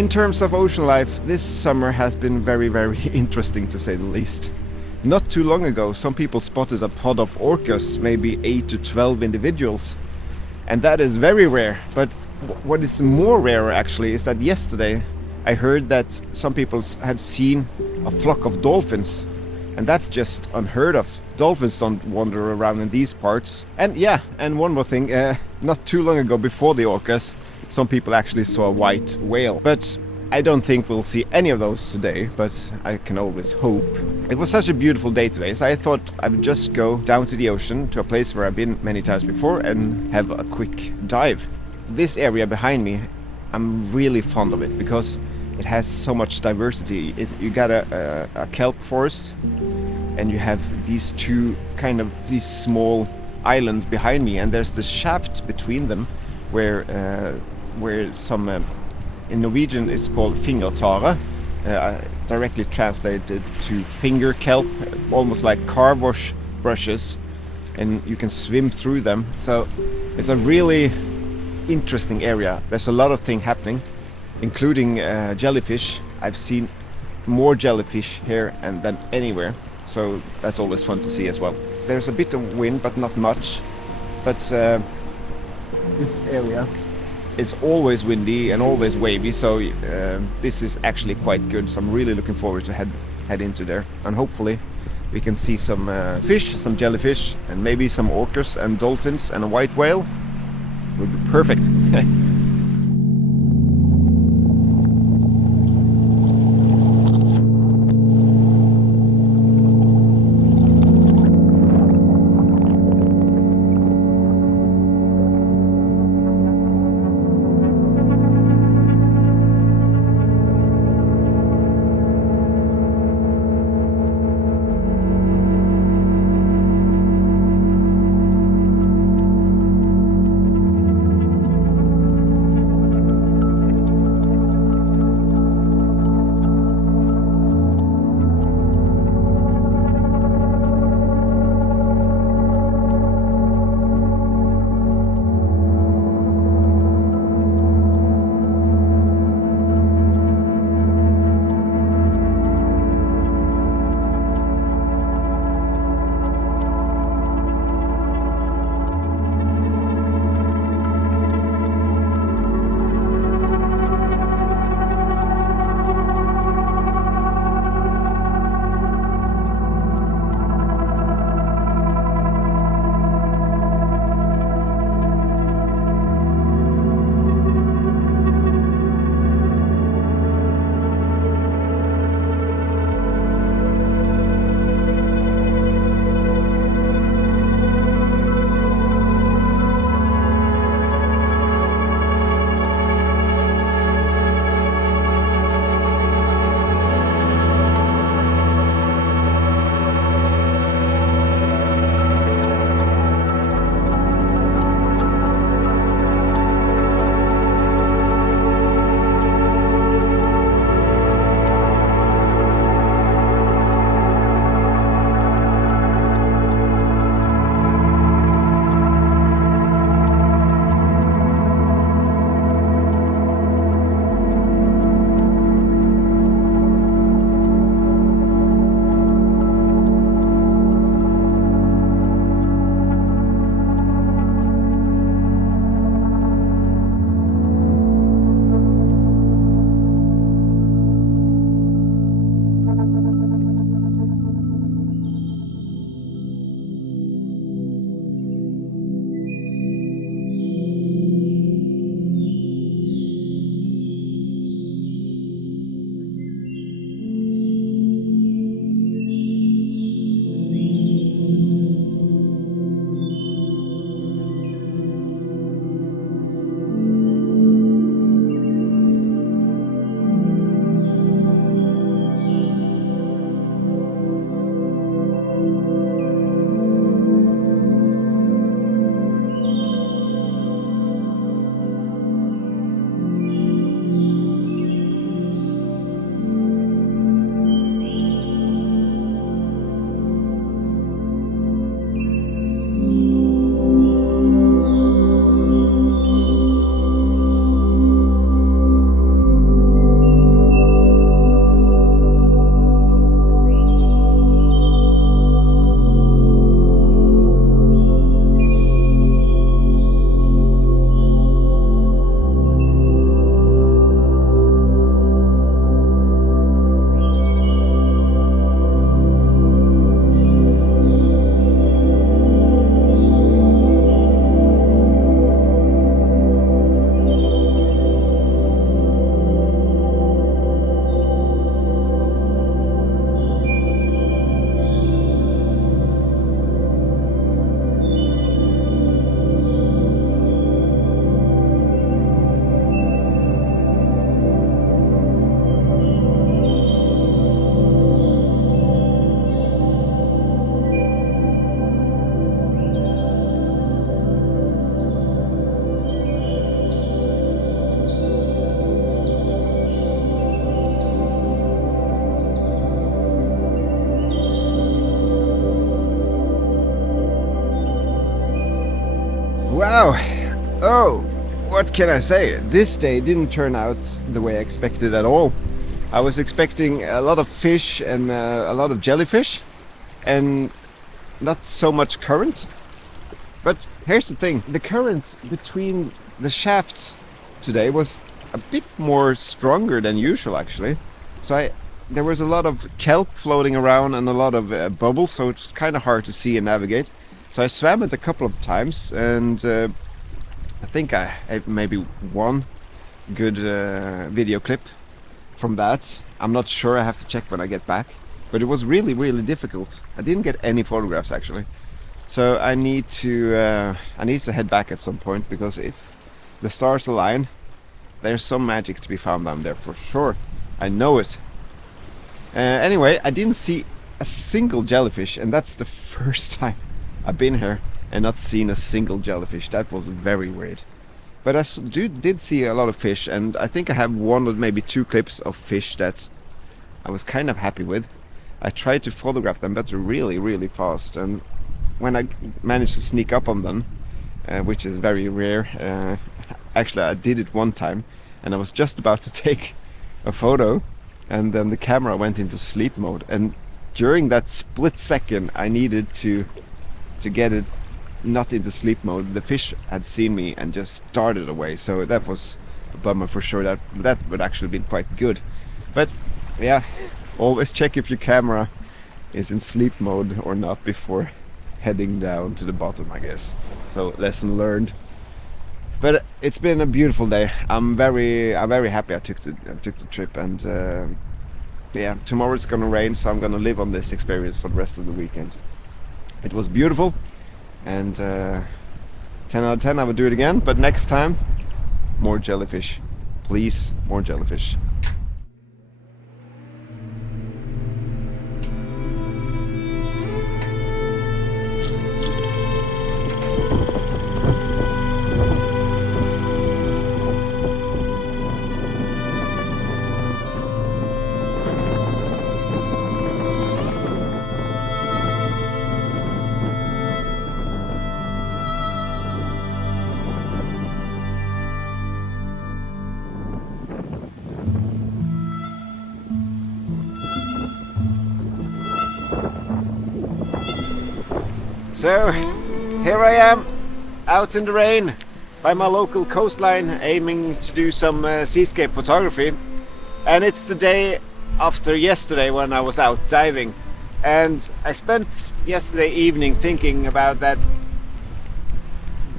In terms of ocean life, this summer has been very, very interesting to say the least. Not too long ago, some people spotted a pod of orcas, maybe 8 to 12 individuals. And that is very rare. But what is more rare actually is that yesterday I heard that some people had seen a flock of dolphins. And that's just unheard of. Dolphins don't wander around in these parts. And yeah, and one more thing, not too long ago before the orcas, some people actually saw a white whale. But I don't think we'll see any of those today, but I can always hope. It was such a beautiful day today, so I thought I would just go down to the ocean, to a place where I've been many times before, and have a quick dive. This area behind me, I'm really fond of it, because it has so much diversity. You got a kelp forest, and you have these two these small islands behind me, and there's the shaft between them where some in Norwegian it's called fingertare, directly translated to finger kelp, almost like car wash brushes, and you can swim through them. So it's a really interesting area. There's a lot of things happening, including jellyfish. I've seen more jellyfish here than anywhere, so that's always fun to see as well. There's a bit of wind, but not much. But this area is always windy and always wavy, so this is actually quite good. So I'm really looking forward to head into there, and hopefully we can see some fish, some jellyfish, and maybe some orcas and dolphins and a white whale. Would be perfect. Wow! Oh, what can I say? This day didn't turn out the way I expected at all. I was expecting a lot of fish and a lot of jellyfish and not so much current. But here's the thing, the current between the shafts today was a bit more stronger than usual actually. So there was a lot of kelp floating around and a lot of bubbles, so it's kind of hard to see and navigate. So I swam it a couple of times, and I think I have maybe one good video clip from that. I'm not sure, I have to check when I get back. But it was really, really difficult. I didn't get any photographs actually. So I need to head back at some point, because if the stars align, there's some magic to be found down there for sure. I know it. Anyway, I didn't see a single jellyfish, and that's the first time I've been here and not seen a single jellyfish. That was very weird. But I did see a lot of fish, and I think I have one or maybe two clips of fish that I was kind of happy with. I tried to photograph them, but they're really, really fast. And when I managed to sneak up on them, which is very rare, actually I did it one time, and I was just about to take a photo, and then the camera went into sleep mode. And during that split second, I needed to get it not into sleep mode. The fish had seen me and just darted away, so that was a bummer for sure. That would actually been quite good. But yeah, always check if your camera is in sleep mode or not before heading down to the bottom, I guess. So lesson learned. But it's been a beautiful day. I'm very happy I took the trip, and yeah, tomorrow it's gonna rain, so I'm gonna live on this experience for the rest of the weekend. It was beautiful, and 10 out of 10 I would do it again, but next time, more jellyfish. Please, more jellyfish. So, here I am, out in the rain, by my local coastline, aiming to do some seascape photography. And it's the day after yesterday when I was out diving. And I spent yesterday evening thinking about that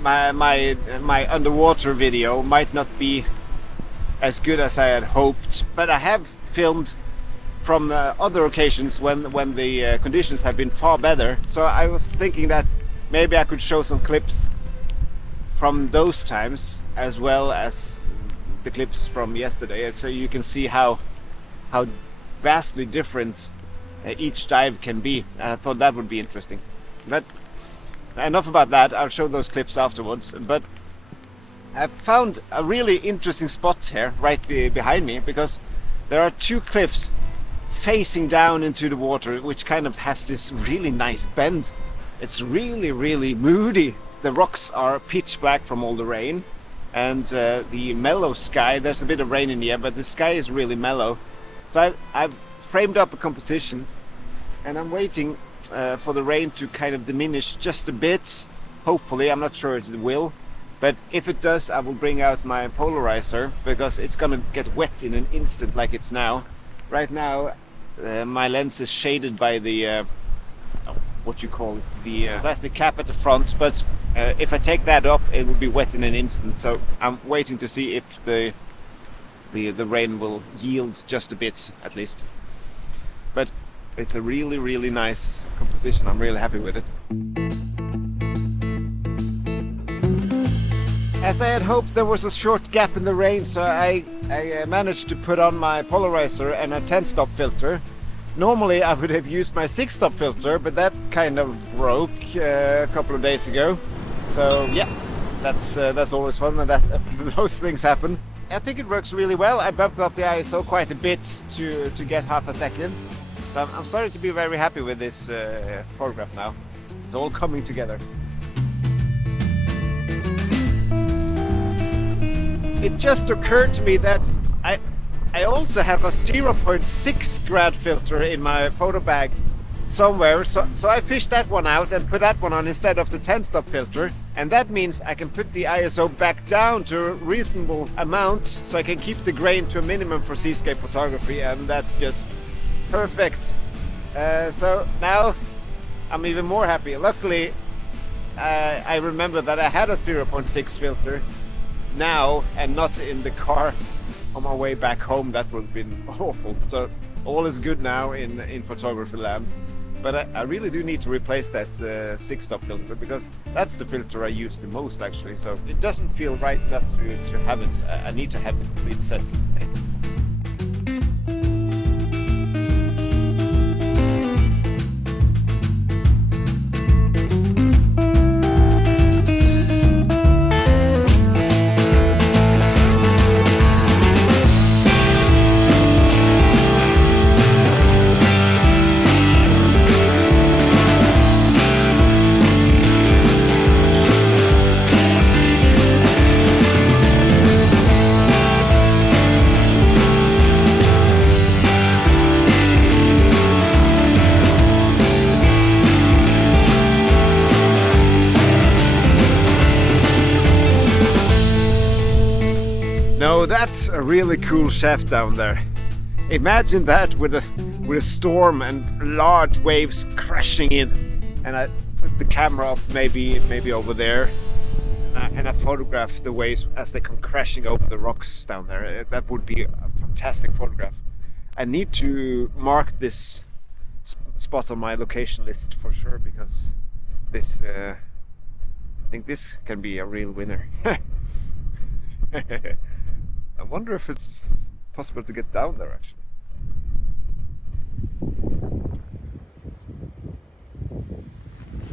my underwater video might not be as good as I had hoped. But I have filmed from other occasions when the conditions have been far better. So I was thinking that maybe I could show some clips from those times as well as the clips from yesterday, so you can see how vastly different each dive can be. I thought that would be interesting. But enough about that, I'll show those clips afterwards. But I've found a really interesting spot here right behind me, because there are two cliffs facing down into the water, which kind of has this really nice bend. It's really, really moody. The rocks are pitch black from all the rain, and the mellow sky, there's a bit of rain in the air, but the sky is really mellow. So I've framed up a composition, and I'm waiting for the rain to kind of diminish just a bit. Hopefully, I'm not sure it will, but if it does, I will bring out my polarizer, because it's gonna get wet in an instant like it's now. Right now, my lens is shaded by the what you call it, the plastic cap at the front, but if I take that up, it will be wet in an instant. So I'm waiting to see if the rain will yield just a bit at least. But it's a really, really nice composition. I'm really happy with it. As I had hoped, there was a short gap in the rain, so I managed to put on my polarizer and a 10-stop filter. Normally I would have used my 6-stop filter, but that kind of broke a couple of days ago. So yeah, that's always fun when those things happen. I think it works really well. I bumped up the ISO quite a bit to get half a second. So I'm starting to be very happy with this photograph now. It's all coming together. it just occurred to me that I also have a 0.6 grad filter in my photo bag somewhere, so I fished that one out and put that one on instead of the 10-stop filter, and that means I can put the ISO back down to a reasonable amount so I can keep the grain to a minimum for seascape photography, and that's just perfect. So now I'm even more happy. Luckily I remember that I had a 0.6 filter now and not in the car on my way back home. That would have been awful. So all is good now in photography land. But I really do need to replace that 6-stop filter, because that's the filter I use the most actually. So it doesn't feel right not to have it. I need to have the complete set. No, that's a really cool shaft down there. Imagine that with a storm and large waves crashing in, and I put the camera up maybe over there, and I photograph the waves as they come crashing over the rocks down there. That would be a fantastic photograph. I need to mark this spot on my location list for sure, because this I think this can be a real winner. I wonder if it's possible to get down there actually.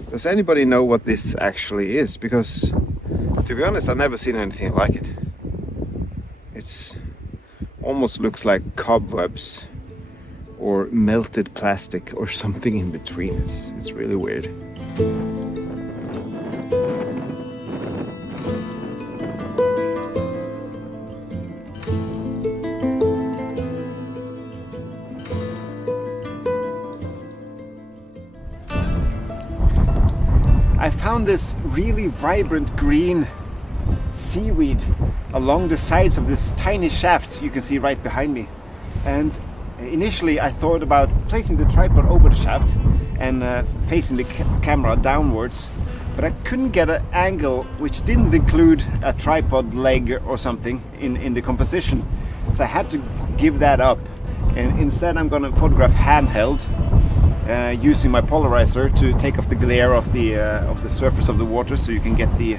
Does anybody know what this actually is? Because to be honest, I've never seen anything like it. It's almost looks like cobwebs or melted plastic or something in between. It's really weird. I found this really vibrant green seaweed along the sides of this tiny shaft you can see right behind me. And initially I thought about placing the tripod over the shaft and facing the camera downwards, but I couldn't get an angle which didn't include a tripod leg or something in the composition. So I had to give that up, and instead I'm going to photograph handheld, using my polarizer to take off the glare of the surface of the water, so you can get the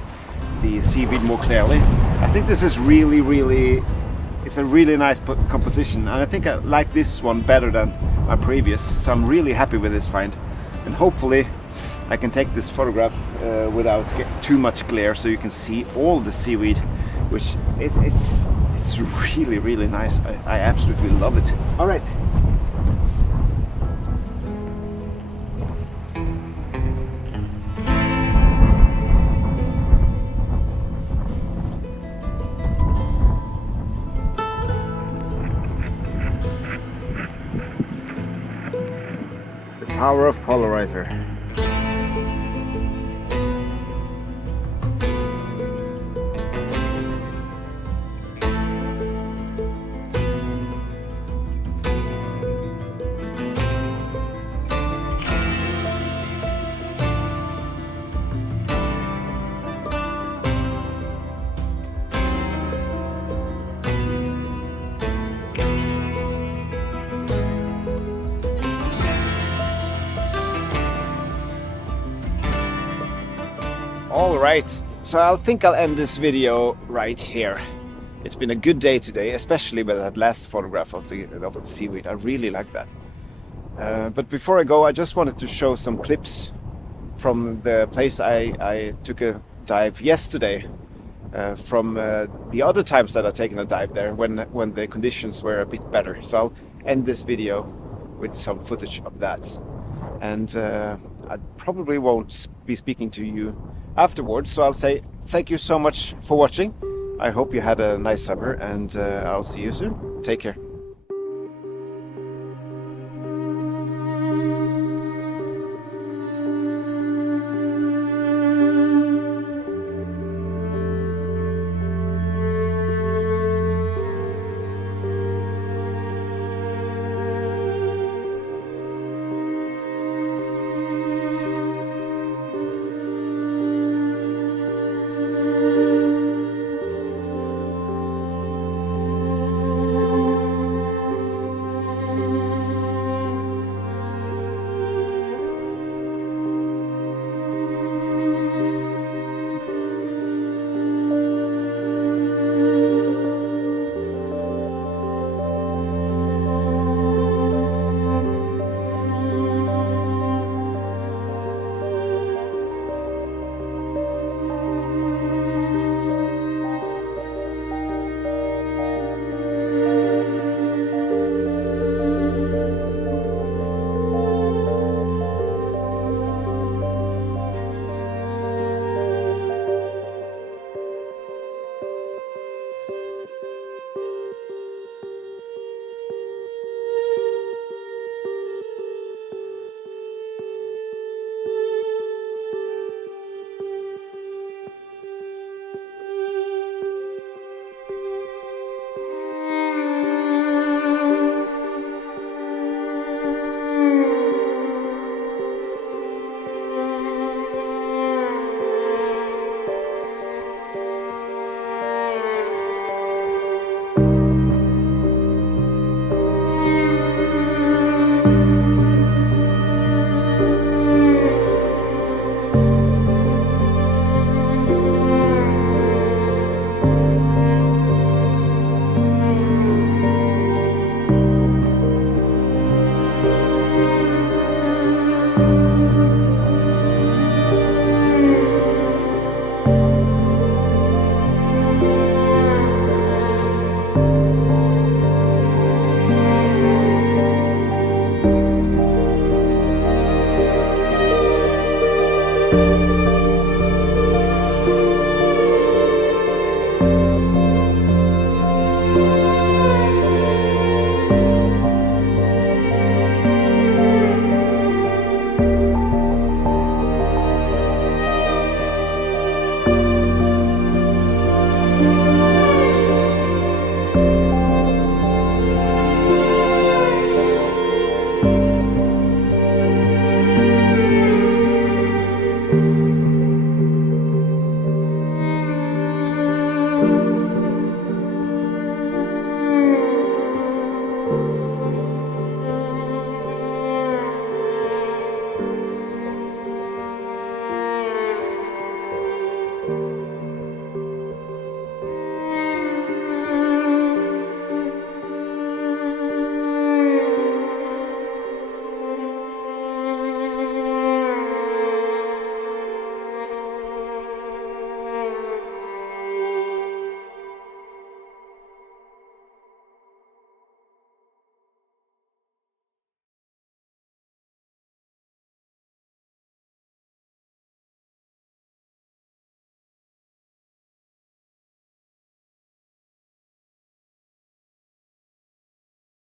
seaweed more clearly. I think this is really it's a really nice composition, and I think I like this one better than my previous, so I'm really happy with this find, and hopefully I can take this photograph without too much glare, so you can see all the seaweed, which it's really nice. I absolutely love it. All right. Power of polarizer. Alright, so I think I'll end this video right here. It's been a good day today, especially with that last photograph of the seaweed. I really like that. But before I go, I just wanted to show some clips from the place I took a dive yesterday, from the other times that I've taken a dive there when the conditions were a bit better. So I'll end this video with some footage of that. And I probably won't be speaking to you afterwards, so I'll say thank you so much for watching. I hope you had a nice summer, and I'll see you soon. Take care.